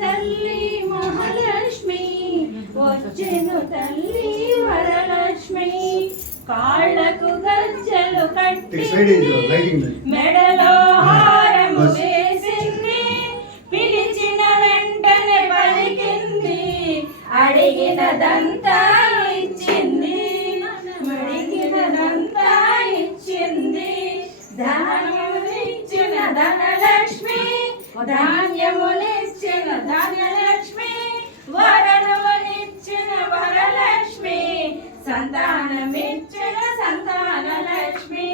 తల్లి మహాలక్ష్మి, వచ్చెను తల్లి వరలక్ష్మి. కాళ్ళకు గజ్జలు కట్టి మెడలో హారము వేసింది, పిలిచిన వెంటనే పలికింది, అడిగినదంతా ఇచ్చింది, అడిగినదంతా ఇచ్చింది. ధనమునిచ్చిన ధనలక్ష్మి, ధాన్యమునిచ్చిన ధాన్యలక్ష్మి, వరమునిచ్చిన వరలక్ష్మి, సంతానమిచ్చిన సంతానలక్ష్మి.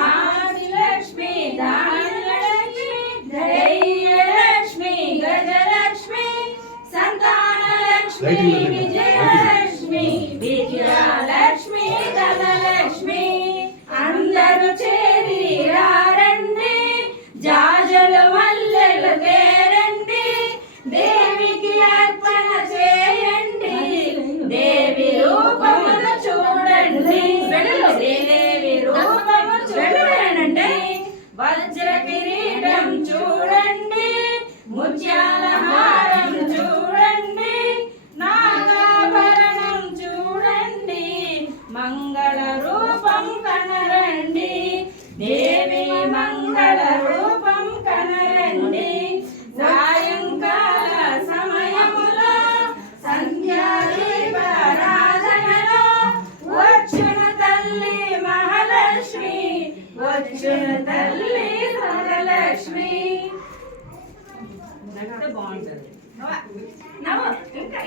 ఆదిలక్ష్మి, ధాన్యలక్ష్మి, ధైర్యలక్ష్మి, గజలక్ష్మి, సంతానలక్ష్మి, విజయలక్ష్మి, విద్యాలక్ష్మి, ధనలక్ష్మి. అందరూ చేరి రండి, జాజలు మల్లెలు తేరండి, దేవికి అర్పణ చేయండి, దేవి రూపమును చూడండి, దేవి రూపము చూడండి, వజ్ర కిరీటం చూడండి, ముత్యాల హారం చూడండి, నాగాభరణం చూడండి, మంగళ రూపం కనరండి, దేవి మంగళ రూపం కనరండి. సాయంకాల సమయములో సంధ్యాదీపారాధనలో వచ్చున తల్లి మహాలక్ష్మి, వచ్చున తల్లి వరలక్ష్మి. బాగుంటుంది. ఇంకా